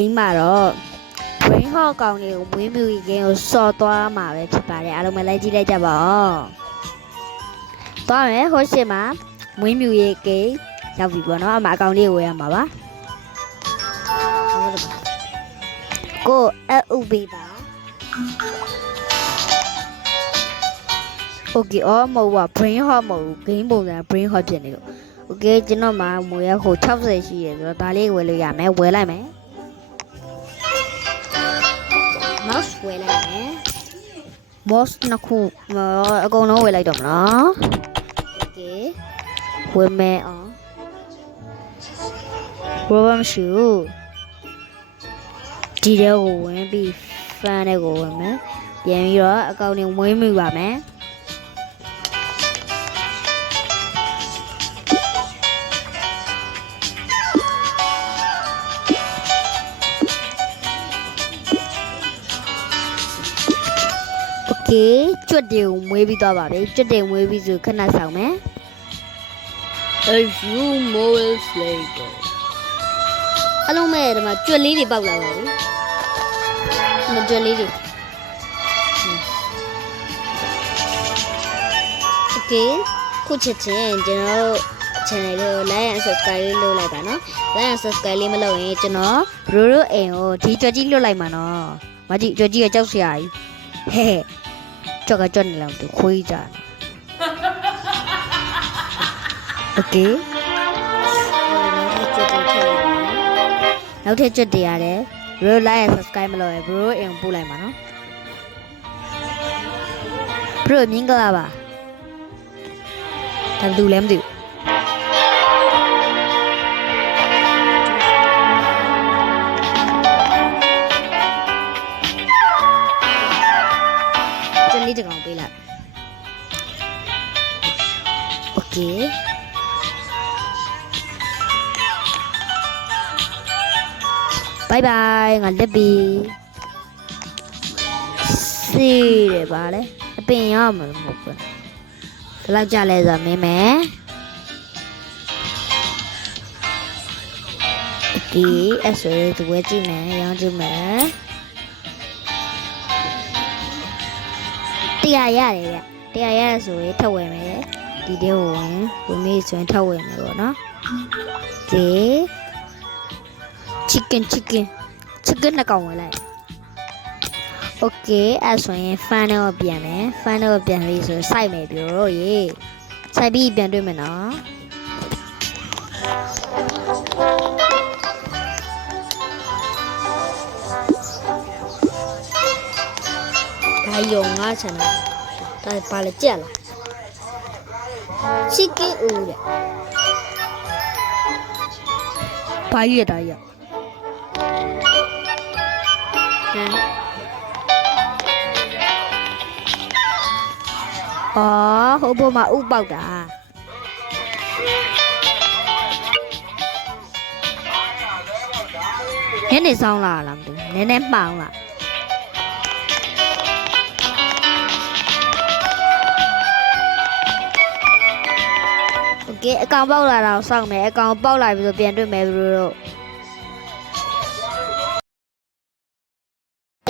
ဒီမှာတော့ brain hog ကောင်တွေကိုမွေးမြူရေးကင်းကိုစော်သွားမှာပဲဖြစ်ပါတယ်အားလုံးပဲလိုက်ကြည့်လိုက်ကြပါဦးသွားမယ်ဟိုရှေ့မှာမွေးမြူရေးကင်းရောက်ပြီပေါ့နော်အမအကောင်လေးကိုဝယ်ရမှာပါကိုအုပ်ပေးပါโอเคအော်မဟုတ်ပါ brain hog မဟုတ်ဘူး game ပုံစံ brain hog ဖြစ်နေလို့โอเคကျွန်တော်မှာမွေရဟို60ရှိတယ်ဆိုတော့ဒါလေးဝယ်လို့ရမယ်ဝယ်လိုက်မယ်mouse ဝယ်လိုက်မယ် mouse နှစ်ခုအကုန်လုံးဝယ်လိုက်တော့မလားโอเคဝယ်မယ်အောင် problem ရှိဒီတဲ့ကိုဝင်ပြီး fan တဲ့ကိုဝင်မယ်ပြန်ပြီးတော့အကောင့်တွေမွေးမိပါမယ်ကျွတ်တွေကိုမွေးပြီးတော့ပါပဲကျွတ်တွေမွေးပြီးဆိုခဏဆောင်မယ် A few moments later အလုံးမဲ့ဒီမှာကျွတ်လေးတွေပေါက်လာပါပြီဒီကျွတ်လေးတွေ Okay ခုချက်ချင်းကျွန်တော်တို့ channel လေးကို like and subscribe လေးလုပ်လိုက်ပါနော် like and subscribe လေးမလုပ်ရင်ကျွန်တော် bro အိမ်ကိုဒီကြွက်ကြီးလွတ်လိုက်မှာနော်မကြည့်ကြွက်ကြီးကကြောက်စရာကြီးဟဲ့ကြောက်ကကြောက်နေလောက်တူခွေးကြတယ် Okay နောက်ထပ်ကြွက်တွေရတယ် bro like and subscribe မလုပ်ရင် bro အိမ်ကိုပို့လိုက်မှာနော် bro မင်္ဂလာပါဒါဘူးလည်းမသိဘူးလေးတကောင်ပေးလိုက် Okay ဘိုင်ဘိုင်ငါလက်ပြီးစီးတယ်ပါလေအပင်ရမှာမဟုတ်ဘူးဘယ်လောက်ကြလဲဆိုမင်းမယ် Okay အဲ့ဆိုဒီဝဲကြည့်မယ်ရောင်းကြည့်မယ်တရားရတယ်ဗျတရားရဆိုရင်ထပ်ဝင်မယ်ဒီတဲကိုဝင်မေးဆိုရင်ထပ်ဝင်မယ်ပေါ့နော်ကဲ chicken နှစ်ကောင်ဝင်လိုက် Okay အဲ့ဆိုရင် fan တော့ပြန်မယ် fan တော့ပြန်ပြီဆိုစိုက်မယ်ပြောတော့ရေစိုက်ပြီးပြန်တွေ့မယ်နော်ဒါယုံငါချင်တယ်ဒါပါလေကြက်လား chicken ဦးတဲ့ဘာရတာရဟိုဘမှာဥပေါက်တာညနေဆောင်လာလားမသိဘူးနည်းနည်းမှောင်လားကဲအကောင်ပေါက်လာတော့စောင့်မယ်အကောင်ပေါက်လာပြီဆိုပြန်တွေ့မယ်ဘရိုတို့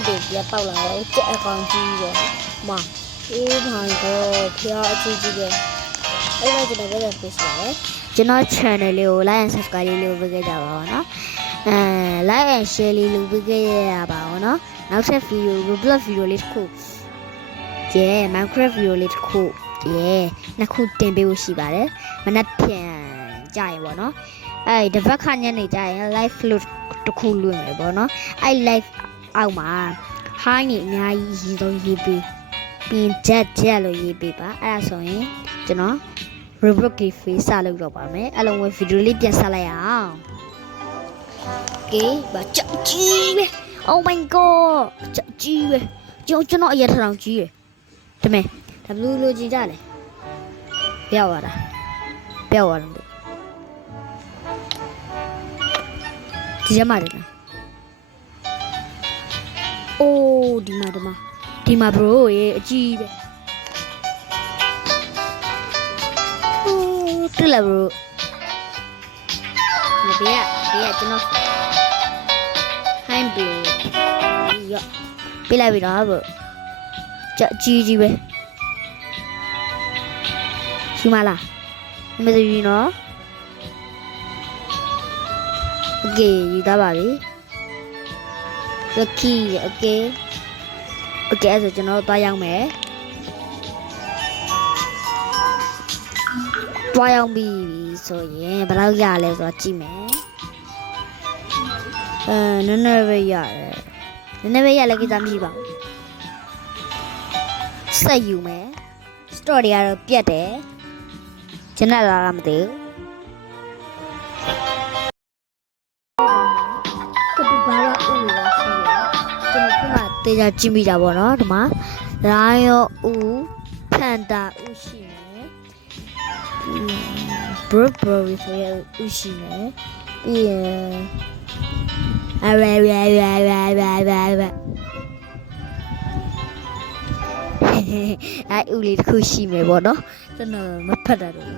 ဒီပြပေါက်လာတော့ကြက်အကောင်ကြီးပဲမအေးမိုင်တော့ဖျားအကြီးကြီးပဲအဲ့ဒါကျွန်တော်ပဲပေးစတယ်ကျွန်တော် channel လေးကို like and subscribe လေးလုပ်ပေးကြပါဦးနော်like and share လေးလုပ်ပေးကြရပါဦးနော်နောက်ထပ် video Roblox video လေးတစ်ခု Minecraft video လေးတစ်ခုနှစ်ခုတင်ပေးဖို့ရှိပါတယ်မနက်ဖြန်ကြာရင်ပေါ့နော်အဲ့ဒီဘက်ခညနေကြာရင် live float တစ်ခုလွှင့်မယ်ပေါ့နော်အဲ့ live အောက်မှာ high နေအများကြီးရေးဆုံးရေးပေးပြီးချက်လို့ရေးပေးပါအဲ့ဒါဆိုရင်ကျွန်တော် Roblox Cafe စလုပ်တော့ပါမယ်အဲ့လုံးဝ video လေးပြန်ဆက်လိုက်အောင် Okay ဘာချက်ကြီးပဲ Oh my god ချက်ကြီးပဲကျွန်တော်အရက်ထောင်ကြီးတယ်ဒါမဲ့ဒါဘလူးလိုကြည့်ကြလေပြောက်သွားတယ်ဒီကျမတယ်နော်အိုးဒီမှာ bro ရေအကြီးပဲတွေ့လား bro ဒီကကျွန်တော် ပေးလိုက်ပြီနော်ဘလို့ကြီးပဲရှိမလားမသိဘူးနော်โอเคယူသားပါပြီLucky โอเคအဲ့ဆိုကျွန်တော်သွားရောက်မယ်သွားရောက်ပြီဆိုရင်ဘယ်လောက်ရလဲဆိုတော့ကြည့်မယ်နည်းနည်းပဲရတယ်နည်းနည်းပဲရလဲကိစ္စမရှိပါဘူးဆက်ယူမယ် store တွေကတော့ပြတ်တယ်ကျန်လာတာမသိဘူးဘာလို့ဦးလဲဆိုတော့ကျွန်တော်ခုမှတေချာကြည့်မိတာပေါ့နော်ဒီမှာရာရောဦးဖန်တာဦးရှိမယ်Burberry ဆိုရဦးရှိမယ်ပြီးရင်အဲ့ဦးလေးတစ်ခုရှိမယ်ပေါ့နော်ကျွန်တော်မဖတ်တာတော့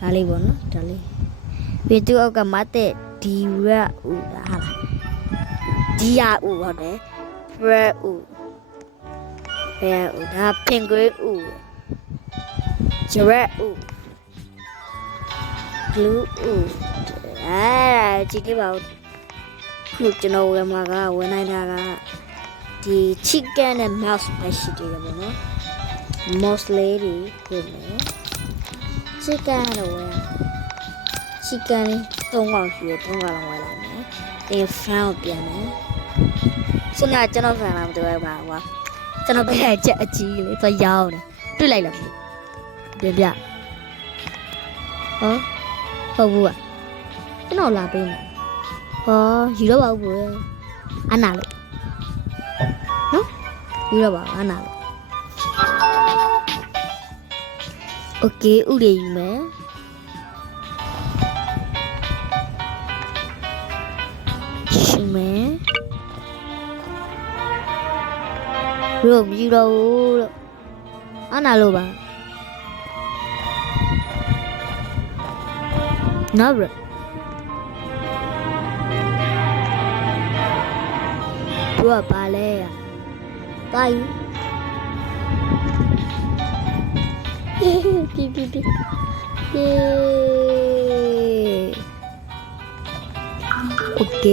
ဒါလေးပေါ့နော်ဒါလေးပြီးသူအောက်ကမတဲ့ဒီရက်ဦးလားဟာဒီရဦးဟုတ်တယ် red ဦးဘယ်ဦးဒါ pink ဦး red ဦး blue ဦးကြည့်ကြပါဦးခုကျွန်တော်ဝယ်မှာကဝယ်နိုင်တာကဒီ chicken နဲ့ mouse ပဲရှိတယ်ပေါ့နော် mouse လေးတွေပြင်မယ် chicken ကတော့ဝယ် chicken 3កောင်ရှိတယ်3កောင်လောက်ဝယ်လိုက်မယ်ဒီ fan ကိုပြန်မယ်စနေကျွန်တော် fan လာမတွေ့ပါဘူးကွာကျွန်တော်ပဲချက်အကြီးလေးသွားရောင်းတယ်တွေ့လိုက်လားပြန်ပြဟုတ်ဘူးอ่ะကျွန်တော်လာပေးမယ်ယူတော့ပါဘူးအနာလို့နော်ယူတော့ပါအနာလို့โอเคဥတွေယူမယ်ရှိမယ်ရောမယူတော့ဘူးလို့အနာလို့ပါနော်ဘရဘပါလဲတိုင်းပြโอเค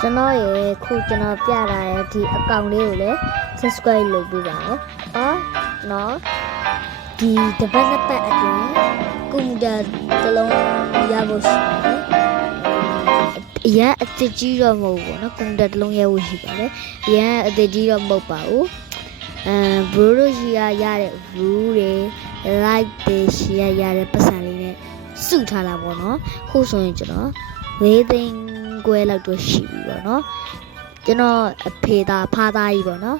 ကျွန်တော်ရဲ့ခုကျွန်တော်ပြလာတဲ့ဒီအကောင့်လေးကိုလည်း subscribe လုပ်ပေးပါဦးနော်ဒီတပတ်နှစ်ပတ်အတွင်းကွန်ပျူတာတစ်လုံးရဖို့ရှိတယ်အရင်အသက်ကြီးတော့မဟုတ်ဘူးเนาะကွန်ပျူတာတစ်လုံးရဖို့ရှိပါတယ်အရင်အသက်ကြီးတော့မဟုတ်ပါဘူးဘရိုလိုရှိရတဲ့ view တွေ like တွေ share ရတဲ့ပတ်စံလေးနဲ့စုထားတာပေါ့เนาะခုဆိုရင်ကျွန်တော်4သိန်းခွဲလောက်တော့ရှိပြီပေါ့เนาะကျွန်တော်အဖေသားဖားသားကြီးပေါ့เนาะ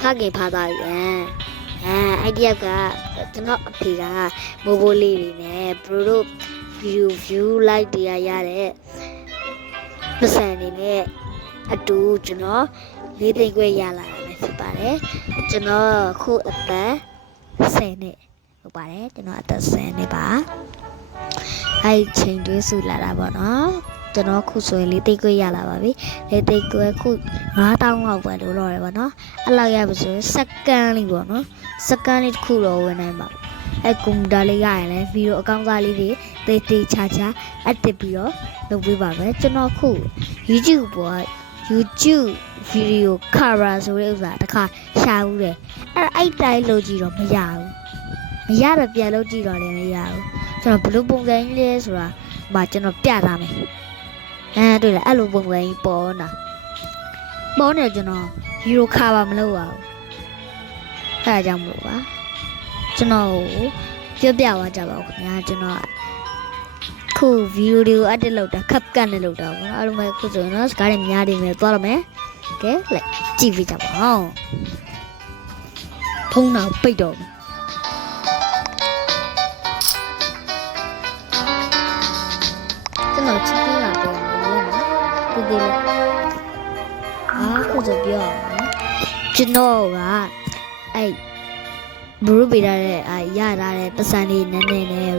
ဖားဖားသားကြီးအဲ့ဒီကကျွန်တော်အဖေကမိုးဘိုးလေးတွေနဲ့ဘရိုတို့ view like တွေရတဲ့ပတ်စံတွေနဲ့အတူကျွန်တော်4သိန်းခွဲရလာတာပဲဖြစ်ပါတယ်ကျွန်တော်ခုအသက်10နှစ်ဟုတ်ပါတယ်ကျွန်တော်အသက်10နှစ်ပါအဲ့ချိန်တွေးစုလာတာပေါ့နော်ကျွန်တော်ခုဆိုရင်4သိန်းခွဲရလာပါပြီ4သိန်းခွဲခု9000လောက်ပဲလို့တော့ရပါနော်အဲ့လောက်ရပါဆိုစက္ကန့်လေးပေါ့နော်စက္ကန့်လေးတစ်ခုတော့ဝင်နိုင်ပါအဲ့ကွန်ပျူတာလေးရရင်လည်းဗီဒီယိုအကောင့်သားလေးတွေတေးချာအပ်တက်ပြီးတော့လုပ်ပေးပါမယ်ကျွန်တော်ခု YouTube ပေါ် YouTube ဗီဒီယို cover ဆိုတဲ့ဥစ္စာတစ်ခါရှာဦးတယ်အဲ့တိုင်းလုပ်ကြည့်တော့မရဘူးမရတော့ပြန်လုပ်ကြည့်တော့လည်းမရဘူးကျွန်တော်ဘယ်လိုပုံစံကြီးလဲဆိုတာကျွန်တော်ပြထားမယ်တွေ့လားအဲ့လိုပုံစံကြီးပေါ်နေကျွန်တော်ဗီဒီယို cover မလုပ်ပါဘူးအဲ့ဒါကြောင့်မလို့ပါကျွန်တော်ပြောပြသွားကြပါဦးခင်ဗျာကျွန်တော်ခုဗီဒီယိုတွေကိုအတက်လောက်တာခပ်ကတ်နဲ့လောက်တာပေါ့နော်အဲ့လိုမျိုးခုဆိုရင်တော့စကားတွေများနေမယ်သွားတော့မယ်ကဲလိုက်ကြည့်ပြကြပါဦးဖုန်းတော့ပိတ်တော့ကျွန်တော်ချစ်နေတာပြောနေရနော်ဒီလေးခုဆိုပြောကျွန်တော်ကအဲ့ဘရူပေးရတဲ့ရထားတဲ့ပတ်စံလေးနည်းနည်းနဲ့ဘ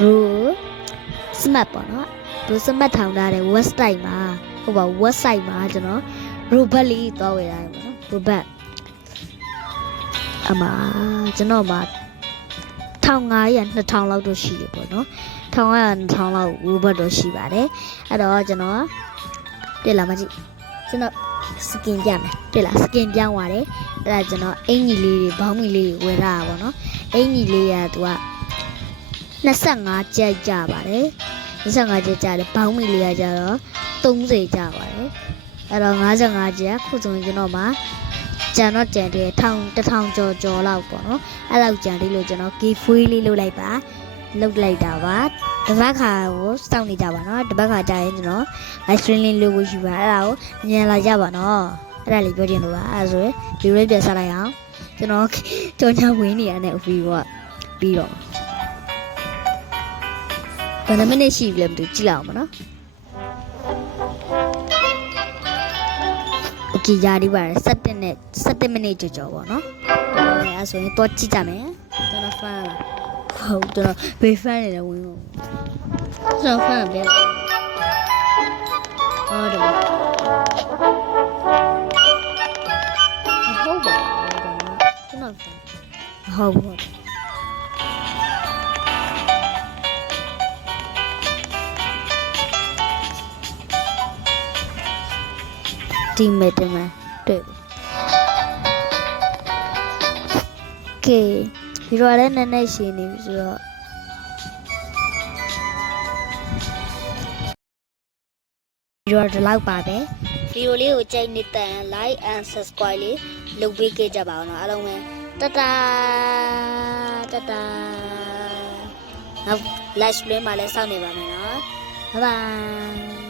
ရူ smart ပေါ့နော်သူ smart ထောင်ထားတဲ့ website မှာဟုတ်ပါ website မှာကျွန်တော် robot လေးသွားဝယ်ရတယ်ပေါ့နော် robot အမကျွန်တော်မှာ1500 2000လောက်တော့ရှိတယ်ပေါ့နော်1500 2000လောက် robot တော့ရှိပါတယ်အဲ့တော့ကျွန်တော်တွေ့လာမကြည့်ကျွန်တော် skin ပြမယ်တွေ့လား skin ပြောင်းသွားတယ်အဲ့ဒါကျွန်တော်အင်ကြီးလေးတွေဘောင်းမီလေးတွေဝယ်ထားတာပေါ့နော်အင်ကြီးလေးကသူက25ကျပ်ကြပါတယ်25ကျပ်ကြတယ်ဘောင်းမီလေးကကြတော့30ကျပါတယ်အဲ့တော့55ကျပ်ခုဆိုရင်ကျွန်တော်မှာကျန်တော့ကျန်တယ်1000ကျော်လောက်ပေါ့နော်အဲ့လောက်ကျန်တယ်လို့ကျွန်တော် gift free လေးလုပ်လိုက်ပါလုပ်လိုက်တာပါတပတ်ခါကိုစောင့်နေကြပါနော်တပတ်ခါကြာရင်ကျွန်တော် live stream လေးလုပ်ဖို့ရှိပါအဲ့ဒါကိုညံလာကြပါနော်အဲ့ဒါလေးပြောချင်လို့ပါအဲ့ဒါဆိုရင်ဒီလိုပြန်ဆက်လိုက်အောင်ကျွန်တော်ကြောင်ချဝင်းနေရတဲ့ free ပေါ့ပြီးတော့ဘယ်နှမိနစ်ရှိပြီလဲမသိကြည့်လိုက်အောင်မနော်โอเคရာဒီပါတယ်17မိနစ်ကျော်ပေါ့နော်အဲ့ဆိုရင်တော့ကြည့်ကြမယ်ကျွန်တော်ဖန်လာဟုတ်ကျွန်တော်ဘေးဖန်နေတယ်ဝင်လို့ကျွန်တော်ဖန်ပြန်ဟုတ်တယ်ဟုတ်ပါကျွန်တော်ဟုတ်ပါဒီမဲ့တယ်မှာတွေ့ကဲဒီတော့လည်းနည်းနည်းရှင်းနေပြီဆိုတော့ဒီတော့ဒီလောက်ပါပဲဗီဒီယိုလေးကိုကြိုက်နေတဲ့ like and subscribe လေးလုပ်ပေးခဲ့ကြပါအောင်နော်အားလုံးပဲတတာနောက် live stream မှာလည်းစောင့်နေပါမယ်နော် bye bye